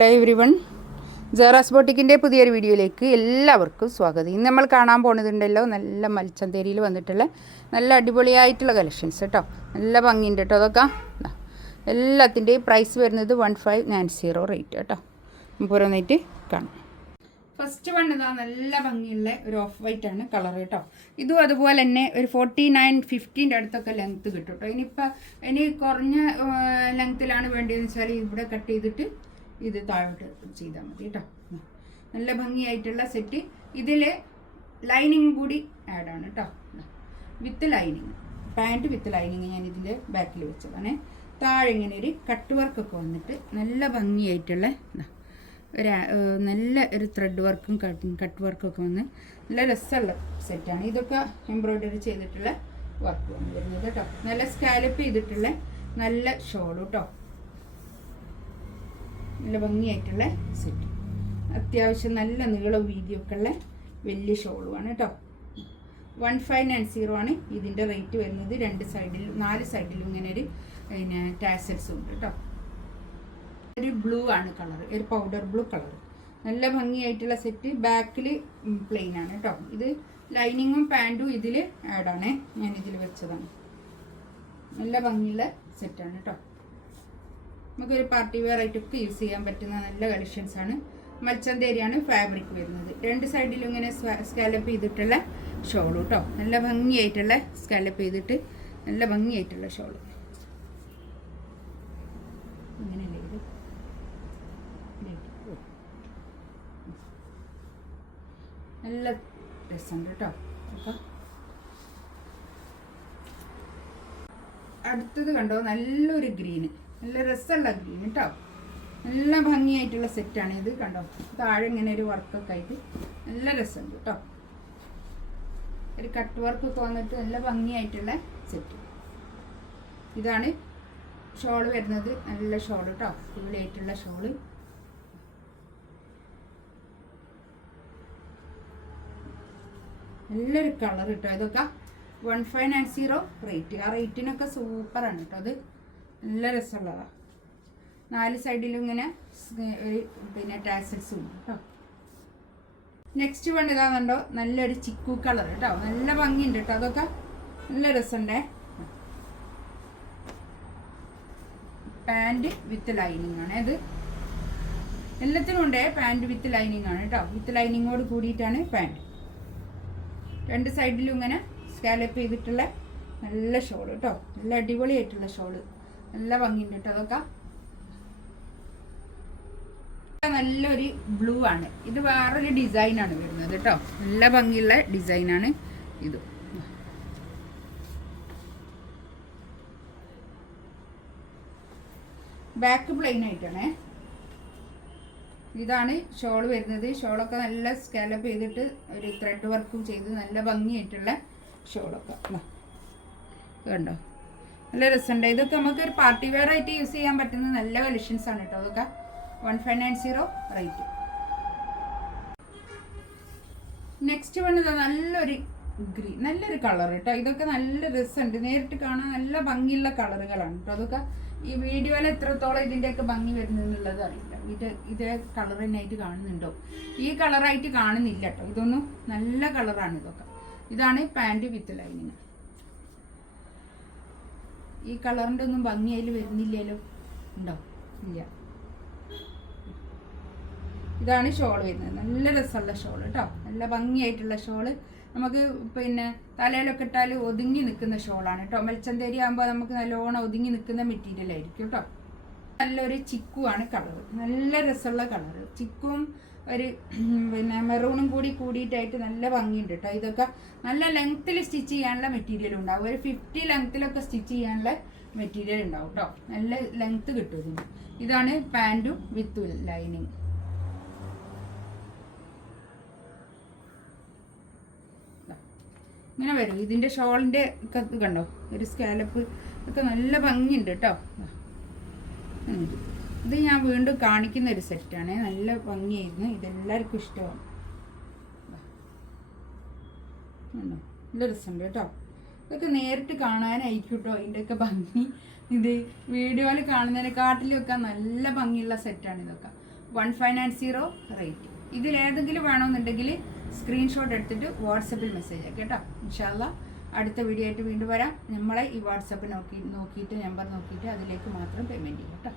Hello everyone, ജറാസ് ബോട്ടിക്കിൻ്റെ പുതിയൊരു വീഡിയോയിലേക്ക് എല്ലാവർക്കും സ്വാഗതം. ഇന്ന് നമ്മൾ കാണാൻ പോകുന്നതുണ്ടല്ലോ, നല്ല മൽച്ചന്തേരിയിൽ വന്നിട്ടുള്ള നല്ല അടിപൊളിയായിട്ടുള്ള കളക്ഷൻസ് കേട്ടോ. നല്ല ഭംഗിയുണ്ട് കേട്ടോ. അതൊക്കെ എല്ലാത്തിൻ്റെയും പ്രൈസ് വരുന്നത് 1590 റേറ്റ് കേട്ടോ. നമുക്ക് ഓരോന്നായിട്ട് കാണാം. ഫസ്റ്റ് വൺ ഇതാ, നല്ല ഭംഗിയുള്ള ഒരു ഓഫ് വൈറ്റ് ആണ് കളർ കേട്ടോ. ഇതും അതുപോലെ തന്നെ ഒരു 49-50 അടുത്തൊക്കെ ലെങ്ത്ത് കിട്ടും കേട്ടോ. ഇനി കുറഞ്ഞ ലെങ്ത്തിലാണ് വേണ്ടതെന്ന് വെച്ചാൽ ഇവിടെ കട്ട് ചെയ്തിട്ട് ഇത് താഴോട്ട് ചെയ്താൽ മതി കേട്ടോ. നല്ല ഭംഗിയായിട്ടുള്ള സെറ്റ്. ഇതിൽ ലൈനിങ് കൂടി ആഡാണ് കേട്ടോ. With lining, pant with lining ഞാൻ ഇതിൻ്റെ ബാക്കിൽ വെച്ചതാണ്. താഴെ ഇങ്ങനെ ഒരു കട്ട് വർക്കൊക്കെ വന്നിട്ട് നല്ല ഭംഗിയായിട്ടുള്ള നല്ല ഒരു ത്രെഡ് വർക്കും കട്ട് വർക്കൊക്കെ വന്ന് നല്ല രസമുള്ള സെറ്റാണ്. ഇതൊക്കെ എംബ്രോയ്ഡറി ചെയ്തിട്ടുള്ള വർക്ക് വന്ന് വരുന്നത് കേട്ടോ. നല്ല സ്കാലപ്പ് ചെയ്തിട്ടുള്ള നല്ല ഷോൾ കേട്ടോ. നല്ല ഭംഗിയായിട്ടുള്ള സെറ്റ്. അത്യാവശ്യം നല്ല നീളവും വീതിയൊക്കെ ഉള്ള വലിയ ഷോളുമാണ് കേട്ടോ. 1590 ആണ് ഇതിൻ്റെ റേറ്റ് വരുന്നത്. 4 സൈഡിലും ഇങ്ങനെ ഒരു ടാസൽസും ഉണ്ട് കേട്ടോ. ഒരു ബ്ലൂ ആണ് കളർ, ഒരു പൗഡർ ബ്ലൂ കളർ. നല്ല ഭംഗിയായിട്ടുള്ള സെറ്റ്. ബാക്കിൽ പ്ലെയിൻ ആണ് കേട്ടോ. ഇത് ലൈനിങ്ങും പാൻറ്റും ഇതിൽ ആഡാണ്. ഞാൻ ഇതിൽ വെച്ചതാണ്. നല്ല ഭംഗിയുള്ള സെറ്റാണ് കേട്ടോ. നമുക്കൊരു പാർട്ടി വെയർ ആയിട്ടൊക്കെ യൂസ് ചെയ്യാൻ പറ്റുന്ന നല്ല കളക്ഷൻസ് ആണ്. മൽച്ചന്തേരിയാണ് ഫാബ്രിക് വരുന്നത്. 2 സൈഡിലും ഇങ്ങനെ സ്കാലപ്പ് ചെയ്തിട്ടുള്ള ഷോൾ കേട്ടോ. നല്ല ഭംഗിയായിട്ടുള്ള സ്കാലപ്പ് ചെയ്തിട്ട് നല്ല ഭംഗിയായിട്ടുള്ള ഷോൾ. ഇങ്ങനെയല്ലേ ഇത്. നല്ല രസമുണ്ട് കേട്ടോ. അപ്പം അടുത്തത് കണ്ടോ, നല്ലൊരു ഗ്രീന്, നല്ല രസമുള്ള ഗ്രീൻ കേട്ടോ. നല്ല ഭംഗിയായിട്ടുള്ള സെറ്റാണ് ഇത് കണ്ടോ. താഴെ ഇങ്ങനെ ഒരു വർക്കൊക്കെ ആയിട്ട് നല്ല രസമുണ്ട് കേട്ടോ. ഒരു കട്ട് വർക്കൊക്കെ വന്നിട്ട് നല്ല ഭംഗിയായിട്ടുള്ള സെറ്റ്. ഇതാണ് ഷോള് വരുന്നത്. നല്ല ഷോൾ കേട്ടോ. അടിപൊളിയായിട്ടുള്ള ഷോള്. നല്ലൊരു കളർ കേട്ടോ. ഇതൊക്കെ 1590 റേറ്റ്. ആ റേറ്റിനൊക്കെ സൂപ്പറാണ് കേട്ടോ. അത് നല്ല രസമുള്ളതാണ്. 4 സൈഡിലും ഇങ്ങനെ പിന്നെ ടാസൽസും ഉണ്ട് കേട്ടോ. നെക്സ്റ്റ് വൺ ഇതാണെന്നുണ്ടോ, നല്ലൊരു ചിക്കു കളർ കേട്ടോ. നല്ല ഭംഗിയുണ്ട് കേട്ടോ. അതൊക്കെ നല്ല രസമുണ്ടേ. പാൻറ് വിത്ത് ലൈനിങ് ആണ് ഇത്. എല്ലാത്തിനും ഉണ്ടേ പാൻറ് വിത്ത് ലൈനിങ് ആണ് കേട്ടോ. വിത്ത് ലൈനിങ്ങോട് കൂടിയിട്ടാണ് പാൻറ്. 2 സൈഡിലും ഇങ്ങനെ സ്കാലപ്പ് ചെയ്തിട്ടുള്ള നല്ല ഷോൾ കേട്ടോ. നല്ല അടിപൊളിയായിട്ടുള്ള ഷോള്. നല്ല ഭംഗിയുണ്ട് കേട്ടോ. അതൊക്കെ നല്ലൊരു ബ്ലൂ ആണ്. ഇത് വേറൊരു ഡിസൈനാണ് വരുന്നത് കേട്ടോ. നല്ല ഭംഗിയുള്ള ഡിസൈനാണ് ഇത്. ബാക്ക് പ്ലെയിൻ ആയിട്ടാണ്. ഇതാണ് ഷോൾ വരുന്നത്. ഷോളൊക്കെ നല്ല സ്കാലപ്പ് ചെയ്തിട്ട് ഒരു ത്രെഡ് വർക്കും ചെയ്ത് നല്ല ഭംഗിയായിട്ടുള്ള ഷോളൊക്കെ കണ്ടോ. നല്ല രസമുണ്ട്. ഇതൊക്കെ നമുക്ക് ഒരു പാർട്ടി വെയർ ആയിട്ട് യൂസ് ചെയ്യാൻ പറ്റുന്ന നല്ല കളക്ഷൻസ് ആണ് കേട്ടോ. അതൊക്കെ 1590 റേറ്റ്. നെക്സ്റ്റ് വന്നത് നല്ലൊരു ഗ്രീൻ, നല്ലൊരു കളർ കേട്ടോ. ഇതൊക്കെ നല്ല രസമുണ്ട്. നേരിട്ട് കാണാൻ നല്ല ഭംഗിയുള്ള കളറുകളാണ് കേട്ടോ. അതൊക്കെ ഈ വീഡിയോയിൽ എത്രത്തോളം ഇതിൻ്റെയൊക്കെ ഭംഗി വരുന്നുള്ളത് അറിയില്ല. ഇതേ കളർ തന്നെയായിട്ട് കാണുന്നുണ്ടോ? ഈ കളറായിട്ട് കാണുന്നില്ല കേട്ടോ. ഇതൊന്നും നല്ല കളറാണ് ഇതൊക്കെ. ഇതാണ് പാൻറ് വിത്ത് ലൈനിങ്. ഈ കളറിൻ്റെ ഒന്നും ഭംഗി അതിൽ വരുന്നില്ലല്ലോ. ഉണ്ടോ? ഇല്ല. ഇതാണ് ഷോൾ വരുന്നത്. നല്ല രസമുള്ള ഷോൾ കേട്ടോ. നല്ല ഭംഗിയായിട്ടുള്ള ഷോള്. നമുക്ക് പിന്നെ തലയിലൊക്കെ ഇട്ടാൽ ഒതുങ്ങി നിൽക്കുന്ന ഷോളാണ് കേട്ടോ. മൽച്ചന്തേരി ആകുമ്പോൾ നമുക്ക് നല്ലോണം ഒതുങ്ങി നിൽക്കുന്ന മെറ്റീരിയൽ ആയിരിക്കും കേട്ടോ. നല്ലൊരു ചിക്കു ആണ് കളർ. നല്ല രസമുള്ള കളർ. ചിക്കും ഒരു പിന്നെ മെറൂണും കൂടിയിട്ടായിട്ട് നല്ല ഭംഗിയുണ്ട് കേട്ടോ. ഇതൊക്കെ നല്ല ലെങ്ത്തിൽ സ്റ്റിച്ച് ചെയ്യാനുള്ള മെറ്റീരിയൽ ഉണ്ടാവും. ഒരു 50 ലെങ്ത്തിലൊക്കെ സ്റ്റിച്ച് ചെയ്യാനുള്ള മെറ്റീരിയൽ ഉണ്ടാവും കേട്ടോ. നല്ല ലെങ്ത്ത് കിട്ടും ഇതിന്. ഇതാണ് പാൻറ്റും വിത്ത് ലൈനിങ്. ഇങ്ങനെ വരും. ഇതിൻ്റെ ഷോളിൻ്റെ ഒക്കെ കണ്ടോ, ഒരു സ്കാലപ്പ് ഒക്കെ നല്ല ഭംഗിയുണ്ട് കേട്ടോ. ഇത് ഞാൻ വീണ്ടും കാണിക്കുന്ന ഒരു സെറ്റാണ്. നല്ല ഭംഗിയായിരുന്നു. ഇതെല്ലാവർക്കും ഇഷ്ടമാണ്. നല്ല രസമുണ്ട് കേട്ടോ. ഇതൊക്കെ നേരിട്ട് കാണാനായിരിക്കും കേട്ടോ ഇതിൻ്റെയൊക്കെ ഭംഗി. ഇത് വീഡിയോയിൽ കാണുന്നതിനെക്കാട്ടിലൊക്കെ നല്ല ഭംഗിയുള്ള സെറ്റാണ് ഇതൊക്കെ. 1590 റേറ്റ്. ഇതിലേതെങ്കിലും വേണമെന്നുണ്ടെങ്കിൽ സ്ക്രീൻഷോട്ട് എടുത്തിട്ട് വാട്സപ്പിൽ മെസ്സേജ് ആക്കി കേട്ടോ. ഇൻഷാല്ല അടുത്ത വീഡിയോ ആയിട്ട് വീണ്ടും വരാം. നമ്മളെ ഈ വാട്സപ്പ് നോക്കിയിട്ട് നമ്പർ നോക്കിയിട്ട് അതിലേക്ക് മാത്രം പേയ്മെൻറ്റ് ചെയ്യാം കേട്ടോ.